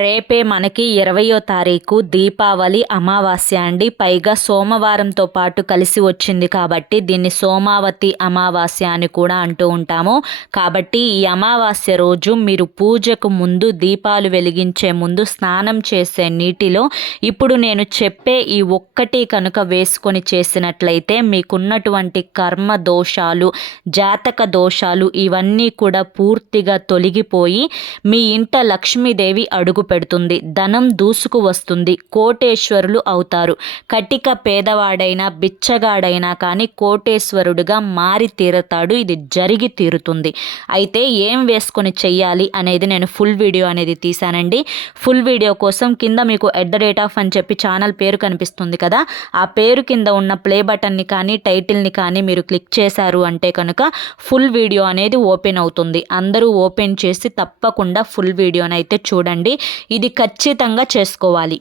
రేపే మనకి 20వ తారీఖు దీపావళి అమావాస్య అండి. పైగా సోమవారంతో పాటు కలిసి వచ్చింది కాబట్టి దీన్ని సోమావతి అమావాస్య అని కూడా అంటూ ఉంటాము. కాబట్టి ఈ అమావాస్య రోజు మీరు పూజకు ముందు దీపాలు వెలిగించే ముందు స్నానం చేసే నీటిలో ఇప్పుడు నేను చెప్పే ఈ ఒక్కటి కనుక వేసుకొని చేసినట్లయితే మీకున్నటువంటి కర్మ దోషాలు, జాతక దోషాలు ఇవన్నీ కూడా పూర్తిగా తొలగిపోయి మీ ఇంట లక్ష్మీదేవి అడుగు పెడుతుంది. ధనం దూసుకు వస్తుంది. కోటేశ్వరులు అవుతారు. కటిక పేదవాడైనా బిచ్చగాడైనా కానీ కోటేశ్వరుడుగా మారి తీరతాడు. ఇది జరిగి తీరుతుంది. అయితే ఏం వేసుకొని చెయ్యాలి అనేది నేను ఫుల్ వీడియో అనేది తీసానండి. ఫుల్ వీడియో కోసం కింద మీకు @ అని చెప్పి ఛానల్ పేరు కనిపిస్తుంది కదా, ఆ పేరు కింద ఉన్న ప్లే బటన్ని కానీ టైటిల్ని కానీ మీరు క్లిక్ చేశారు అంటే కనుక ఫుల్ వీడియో అనేది ఓపెన్ అవుతుంది. అందరూ ఓపెన్ చేసి తప్పకుండా ఫుల్ వీడియోనైతే చూడండి. ఇది ఖచ్చితంగా చేసుకోవాలి.